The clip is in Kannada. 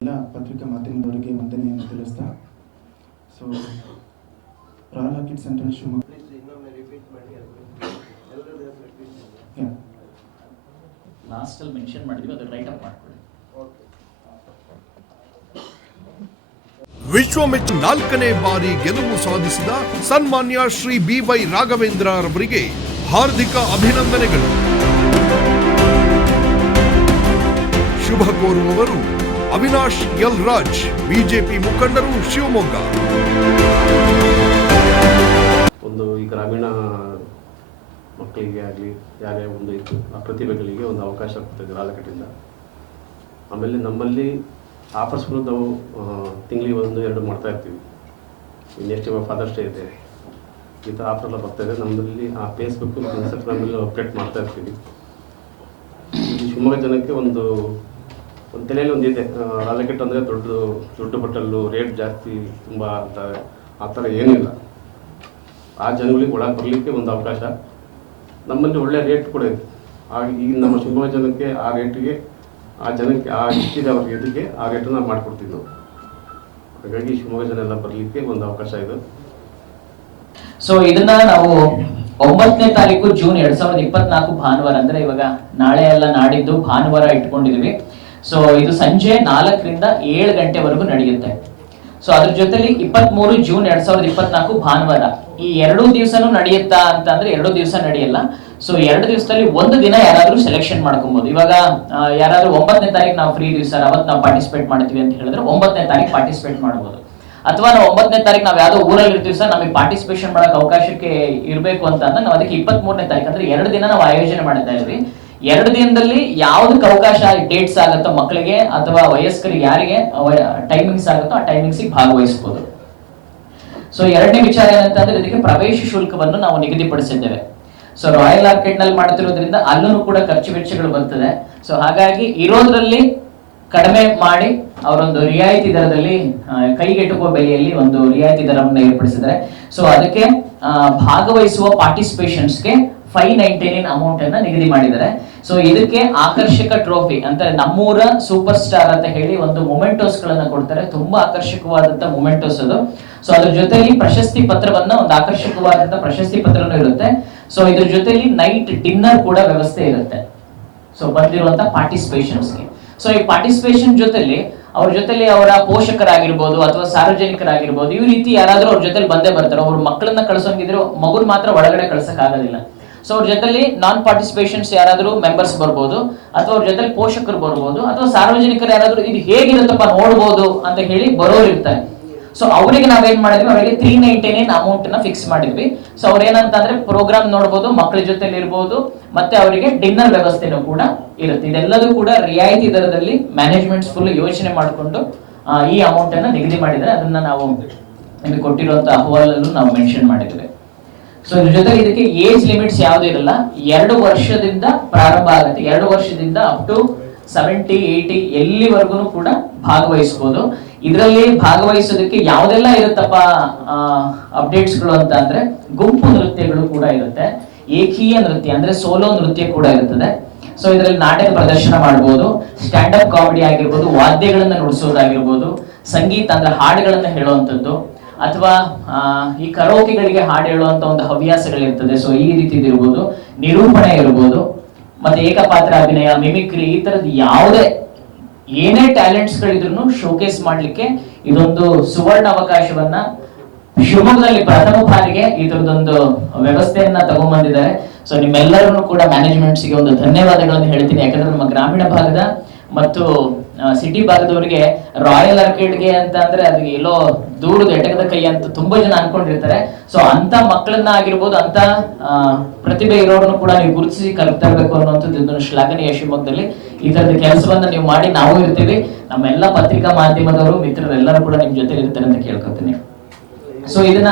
ಎಲ್ಲ ಪತ್ರಿಕಾ ಮಾಧ್ಯಮದವರಿಗೆ ವಂದನೆಯನ್ನು ತಿಳಿಸ್ತಾ so royal orchid centre Shivamogga ಲಾಸ್ಟಲ್ಲಿ ಮೆನ್ಷನ್ ಮಾಡಿದ್ವಿ, ಅದು ರೈಟ್ ಅಪ್ ಮಾಡ್ಕೊಳ್ಳಿ. ವಿಶ್ವಮೆಚ್ 4ನೇ ಬಾರಿ ಗೆಲುವು ಸಾಧಿಸಿದ ಸನ್ಮಾನ್ಯ ಶ್ರೀ BY ರಾಘವೇಂದ್ರ ರವರಿಗೆ ಹಾರ್ದಿಕ ಅಭಿನಂದನೆಗಳು. ಶುಭ ಕೋರುವವರು ಅವಿನಾಶ್ ಎಲ್ ರಾಜ್, ಬಿಜೆಪಿ ಮುಖಂಡರು, ಶಿವಮೊಗ್ಗ. ಒಂದು ಈ ಗ್ರಾಮೀಣ ಮಕ್ಕಳಿಗೆ ಆಗಲಿ ಯಾರೇ ಒಂದು ಪ್ರತಿಭೆಗಳಿಗೆ ಒಂದು ಅವಕಾಶ ಕೊಡ್ತಿದ್ದೆ ರಾಲಕಟ್ಟಿಂದ. ಆಮೇಲೆ ನಮ್ಮಲ್ಲಿ ಆಫರ್ಸ್ಗಳು ನಾವು ತಿಂಗಳಿಗೆ 1-2 ಮಾಡ್ತಾ ಇರ್ತೀವಿ. ನೆಕ್ಸ್ಟ್ ಇವಾಗ ಫಾದರ್ಸ್ ಡೇ ಇದೆ, ಈ ಥರ ಆಫರ್ ಎಲ್ಲ ಬರ್ತಾಯಿದೆ. ನಮ್ಮಲ್ಲಿ ಆ ಫೇಸ್ಬುಕ್ ಇನ್ಸ್ಟಾಗ್ರಾಮಲ್ಲಿ ಅಪ್ಡೇಟ್ ಮಾಡ್ತಾ ಇರ್ತೀವಿ. ಈ ಶಿವಮೊಗ್ಗ ಜನಕ್ಕೆ ಒಂದು ತಲೆಯಲ್ಲಿ ಒಂದಿದೆ, ರಾಲಕೆಟ್ ಅಂದರೆ ದೊಡ್ಡ ಹೋಟೆಲ್ಲು, ರೇಟ್ ಜಾಸ್ತಿ ತುಂಬ ಅಂತ ಆ ಥರ ಏನಿಲ್ಲ. ಆ ಜನಗಳಿಗೆ ಒಳಗೆ ಬರಲಿಕ್ಕೆ ಒಂದು ಅವಕಾಶ. ನಮ್ಮಲ್ಲಿ ಒಳ್ಳೆ ರೇಟ್ ಕೂಡ ಇದೆ. ಈಗ ನಮ್ಮ ಶಿವಮೊಗ್ಗ ಜನಕ್ಕೆ ಆ ರೇಟಿಗೆ, ಆ ಜನಕ್ಕೆ ಆ ಇಷ್ಟಿದೆ ಅವ್ರಿಗೆ ಎದುರಿಗೆ ಆ ರೇಟನ್ನು ನಾವು ಮಾಡಿಕೊಡ್ತೀವಿ ನಾವು. ಹಾಗಾಗಿ ಶಿವಮೊಗ್ಗ ಜನ ಎಲ್ಲ ಬರಲಿಕ್ಕೆ ಒಂದು ಅವಕಾಶ ಇದೆ. ಸೊ ಇದನ್ನ ನಾವು 9ನೇ ತಾರೀಕು ಜೂನ್ 2024 ಭಾನುವಾರ, ಅಂದ್ರೆ ಇವಾಗ ನಾಳೆ ಎಲ್ಲ ನಾಡಿದ್ದು ಭಾನುವಾರ ಇಟ್ಕೊಂಡಿದೀವಿ. ಸೊ ಇದು ಸಂಜೆ 4ರಿಂದ 7 ಗಂಟೆವರೆಗೂ ನಡೆಯುತ್ತೆ. ಸೊ ಅದ್ರ ಜೊತೆಲಿ 23 ಜೂನ್ 2024 ಭಾನುವಾರ, ಈ 2 ದಿವಸನೂ ನಡೆಯುತ್ತಾ ಅಂತ ಅಂದ್ರೆ 2 ದಿವಸ ನಡೆಯಲ್ಲ. ಸೊ 2 ದಿವಸದಲ್ಲಿ 1 ದಿನ ಯಾರಾದ್ರೂ ಸೆಲೆಕ್ಷನ್ ಮಾಡ್ಕೊಬಹುದು. ಇವಾಗ ಯಾರಾದ್ರೂ 9ನೇ ತಾರೀಕು ನಾವು ಫ್ರೀ ದಿವಸ ಅವತ್ತು ನಾವು ಪಾರ್ಟಿಸಿಪೇಟ್ ಮಾಡ್ತೀವಿ ಅಂತ ಹೇಳಿದ್ರೆ 9ನೇ ತಾರೀಕು ಪಾರ್ಟಿಸಿಪೇಟ್ ಮಾಡಬಹುದು. ಅಥವಾ ನಾವು 9ನೇ ತಾರೀಕು ನಾವು ಯಾವ್ದೋ ಊರಲ್ಲಿ ಇರ್ತೀವಿ ಸರ್, ನಮಗೆ ಪಾರ್ಟಿಸಿಪೇಷನ್ ಮಾಡಕ್ ಅವಕಾಶಕ್ಕೆ ಇರಬೇಕು ಅಂತ ಅಂದ್ರೆ ನಾವು ಅದಕ್ಕೆ 23ನೇ ತಾರೀಕು ಅಂದ್ರೆ 2 ದಿನ ನಾವು ಆಯೋಜನೆ ಮಾಡ್ತಾ ಇದ್ವಿ. 2 ದಿನದಲ್ಲಿ ಯಾವ್ದಕ್ಕೆ ಅವಕಾಶ ಡೇಟ್ಸ್ ಆಗುತ್ತೋ ಮಕ್ಕಳಿಗೆ ಅಥವಾ ವಯಸ್ಕರಿಗೆ ಯಾರಿಗೆ ಟೈಮಿಂಗ್ಸ್ ಆಗುತ್ತೋ ಆ ಟೈಮಿಂಗ್ಸ್ ಭಾಗವಹಿಸಬಹುದು. ಸೊ 2ನೇ ವಿಚಾರ ಏನಂತಂದ್ರೆ ಇದಕ್ಕೆ ಪ್ರವೇಶ ಶುಲ್ಕವನ್ನು ನಾವು ನಿಗದಿಪಡಿಸಿದ್ದೇವೆ. ಸೊ ರಾಯಲ್ ಆರ್ಕಿಡ್ ನಲ್ಲಿ ಮಾಡ್ತಿರೋದ್ರಿಂದ ಅಲ್ಲೂ ಕೂಡ ಖರ್ಚು ವೆಚ್ಚಗಳು ಬರ್ತದೆ. ಸೊ ಹಾಗಾಗಿ ಇರೋದ್ರಲ್ಲಿ ಕಡಿಮೆ ಮಾಡಿ ಅವರೊಂದು ರಿಯಾಯಿತಿ ದರದಲ್ಲಿ, ಕೈಗೆಟುಕುವ ಬೆಲೆಯಲ್ಲಿ ಒಂದು ರಿಯಾಯಿತಿ ದರವನ್ನು ಏರ್ಪಡಿಸಿದ್ದಾರೆ. ಸೊ ಅದಕ್ಕೆ ಭಾಗವಹಿಸುವ ಪಾರ್ಟಿಸಿಪೇಷನ್ಸ್ಗೆ 599 ಅಮೌಂಟ್ ಅನ್ನ ನಿಗದಿ ಮಾಡಿದ್ದಾರೆ. ಸೊ ಇದಕ್ಕೆ ಆಕರ್ಷಕ ಟ್ರೋಫಿ ಅಂತ ನಮ್ಮೂರ ಸೂಪರ್ ಸ್ಟಾರ್ ಅಂತ ಹೇಳಿ ಒಂದು ಮೊಮೆಂಟೋಸ್ ಗಳನ್ನ ಕೊಡ್ತಾರೆ. ತುಂಬಾ ಆಕರ್ಷಕವಾದಂತ ಮೊಮೆಂಟೋಸ್ ಅದು. ಸೊ ಅದ್ರ ಜೊತೆಲಿ ಪ್ರಶಸ್ತಿ ಪತ್ರವನ್ನ, ಒಂದು ಆಕರ್ಷಕವಾದಂತ ಪ್ರಶಸ್ತಿ ಪತ್ರನೂ ಇರುತ್ತೆ. ಸೊ ಇದ್ರ ಜೊತೆಲಿ ನೈಟ್ ಡಿನ್ನರ್ ಕೂಡ ವ್ಯವಸ್ಥೆ ಇರುತ್ತೆ. ಸೊ ಬಂದಿರುವಂತ ಪಾರ್ಟಿಸಿಪೇಷನ್ಸ್ಗೆ. ಸೊ ಈ ಪಾರ್ಟಿಸಿಪೇಷನ್ ಜೊತೆಲಿ ಅವ್ರ ಜೊತೆಲಿ ಅವರ ಪೋಷಕರಾಗಿರ್ಬೋದು ಅಥವಾ ಸಾರ್ವಜನಿಕರಾಗಿರ್ಬೋದು, ಈ ರೀತಿ ಯಾರಾದ್ರೂ ಅವ್ರ ಜೊತೆಲಿ ಬಂದೇ ಬರ್ತಾರೆ. ಅವ್ರ ಮಕ್ಕಳನ್ನ ಕಳ್ಸೋಂಗಿದ್ರೆ ಮಗುನ್ ಮಾತ್ರ ಒಳಗಡೆ ಕಳ್ಸಕ್ ಆಗೋದಿಲ್ಲ. ಸೊ ಅವ್ರ ಜೊತೆಲಿ ನಾನ್ ಪಾರ್ಟಿಸಿಪೇಷನ್ಸ್ ಯಾರಾದ್ರೂ ಮೆಂಬರ್ಸ್ ಬರ್ಬೋದು, ಅಥವಾ ಅವ್ರ ಜೊತೆಲಿ ಪೋಷಕರು ಬರ್ಬೋದು, ಅಥವಾ ಸಾರ್ವಜನಿಕರು ಯಾರಾದ್ರೂ ಇದು ಹೇಗಿರುತ್ತಪ್ಪ ನೋಡ್ಬೋದು ಅಂತ ಹೇಳಿ ಬರೋರು ಇರ್ತಾರೆ. ಸೊ ಅವರಿಗೆ ನಾವೇನ್ ಮಾಡಿದ್ವಿ, ಅವರಿಗೆ 399 ಅಮೌಂಟ್ ನ ಫಿಕ್ಸ್ ಮಾಡಿದ್ವಿ. ಸೊ ಅವ್ರೇನಂತಂದ್ರೆ ಪ್ರೋಗ್ರಾಮ್ ನೋಡ್ಬೋದು, ಮಕ್ಕಳ ಜೊತೆಲಿ ಇರ್ಬೋದು, ಮತ್ತೆ ಅವರಿಗೆ ಡಿನ್ನರ್ ವ್ಯವಸ್ಥೆನೂ ಕೂಡ ಇರುತ್ತೆ. ಇದೆಲ್ಲದೂ ಕೂಡ ರಿಯಾಯಿತಿ ದರದಲ್ಲಿ ಮ್ಯಾನೇಜ್ಮೆಂಟ್ಸ್ ಫುಲ್ ಯೋಚನೆ ಮಾಡಿಕೊಂಡು ಈ ಅಮೌಂಟ್ ಅನ್ನ ನಿಗದಿ ಮಾಡಿದ್ರೆ ಅದನ್ನ ನಾವು ನಿಮಗೆ ಕೊಟ್ಟಿರುವಂತ ಅಹವಾಲಲ್ಲೂ ನಾವು ಮೆನ್ಷನ್ ಮಾಡಿದ್ವಿ. ಸೊ ಇದ್ರ ಜೊತೆ ಇದಕ್ಕೆ ಏಜ್ ಲಿಮಿಟ್ಸ್ ಯಾವ್ದು ಇರಲ್ಲ. 2 ವರ್ಷದಿಂದ ಪ್ರಾರಂಭ ಆಗುತ್ತೆ. 2 ವರ್ಷದಿಂದ ಅಪ್ ಟು 70-80 ಎಲ್ಲಿವರೆಗೂ ಕೂಡ ಭಾಗವಹಿಸಬಹುದು. ಇದರಲ್ಲಿ ಭಾಗವಹಿಸೋದಕ್ಕೆ ಯಾವ್ದೆಲ್ಲ ಇರುತ್ತಪ್ಪ ಅಪ್ಡೇಟ್ಸ್ಗಳು ಅಂತ ಅಂದ್ರೆ, ಗುಂಪು ನೃತ್ಯಗಳು ಕೂಡ ಇರುತ್ತೆ, ಏಕೀಯ ನೃತ್ಯ ಅಂದ್ರೆ ಸೋಲೋ ನೃತ್ಯ ಕೂಡ ಇರುತ್ತದೆ. ಸೊ ಇದರಲ್ಲಿ ನಾಟಕ ಪ್ರದರ್ಶನ ಮಾಡಬಹುದು, ಸ್ಟ್ಯಾಂಡ್ ಅಪ್ ಕಾಮಿಡಿ ಆಗಿರ್ಬೋದು, ವಾದ್ಯಗಳನ್ನ ನುಡಿಸೋದಾಗಿರ್ಬೋದು, ಸಂಗೀತ ಅಂದ್ರೆ ಹಾಡುಗಳನ್ನ ಹೇಳುವಂಥದ್ದು, ಅಥವಾ ಈ ಕರೋಕೆಗಳಿಗೆ ಹಾಡು ಹೇಳುವಂತ ಒಂದು ಹವ್ಯಾಸಗಳಿರ್ತದೆ. ಸೊ ಈ ರೀತಿ ಇರ್ಬೋದು, ನಿರೂಪಣೆ ಇರ್ಬೋದು, ಮತ್ತೆ ಏಕಪಾತ್ರ ಅಭಿನಯ, ಮಿಮಿಕ್ರಿ, ಈ ತರದ್ ಯಾವುದೇ ಏನೇ ಟ್ಯಾಲೆಂಟ್ಸ್ ಗಳಿದ್ರು ಶೋಕೇಸ್ ಮಾಡ್ಲಿಕ್ಕೆ ಇದೊಂದು ಸುವರ್ಣ ಅವಕಾಶವನ್ನ ಶಿವಮೊಗ್ಗದಲ್ಲಿ ಪ್ರಥಮ ಬಾರಿಗೆ ಇದರದೊಂದು ವ್ಯವಸ್ಥೆಯನ್ನ ತಗೊಂಡ್ಬಂದಿದ್ದಾರೆ. ಸೊ ನಿಮ್ಮೆಲ್ಲರನ್ನು ಕೂಡ ಮ್ಯಾನೇಜ್ಮೆಂಟ್ಸ್ಗೆ ಒಂದು ಧನ್ಯವಾದಗಳನ್ನು ಹೇಳ್ತೀನಿ. ಯಾಕಂದ್ರೆ ನಮ್ಮ ಗ್ರಾಮೀಣ ಭಾಗದ ಮತ್ತು ಸಿಟಿ ಭಾಗದವರಿಗೆ ರಾಯಲ್ ಆರ್ಕಿಡ್ಗೆ ಅಂತ ಅಂದ್ರೆ ಅದು ಎಲ್ಲೋ ದೂರದ ಎಟಕದ ಕೈ ಅಂತ ತುಂಬಾ ಜನ ಅನ್ಕೊಂಡಿರ್ತಾರೆ. ಸೊ ಅಂತ ಮಕ್ಕಳನ್ನ ಆಗಿರ್ಬೋದು, ಅಂತ ಪ್ರತಿಭೆ ಇರೋರನ್ನು ಕೂಡ ನೀವು ಗುರುತಿಸಿ ಕರೆತರಬೇಕು ಅನ್ನುವಂಥದ್ದು ಇದೊಂದು ಶ್ಲಾಘನೀಯ. ಶಿವಮೊಗ್ಗದಲ್ಲಿ ಈ ತರದ ಕೆಲಸವನ್ನ ನೀವು ಮಾಡಿ ನಾವು ಇರ್ತೀವಿ, ನಮ್ಮೆಲ್ಲ ಪತ್ರಿಕಾ ಮಾಧ್ಯಮದವರು ಮಿತ್ರರೆಲ್ಲರೂ ಕೂಡ ನಿಮ್ ಜೊತೆ ಇರ್ತಾರೆ ಅಂತ ಕೇಳ್ಕೊತೀನಿ. ಸೊ ಇದನ್ನ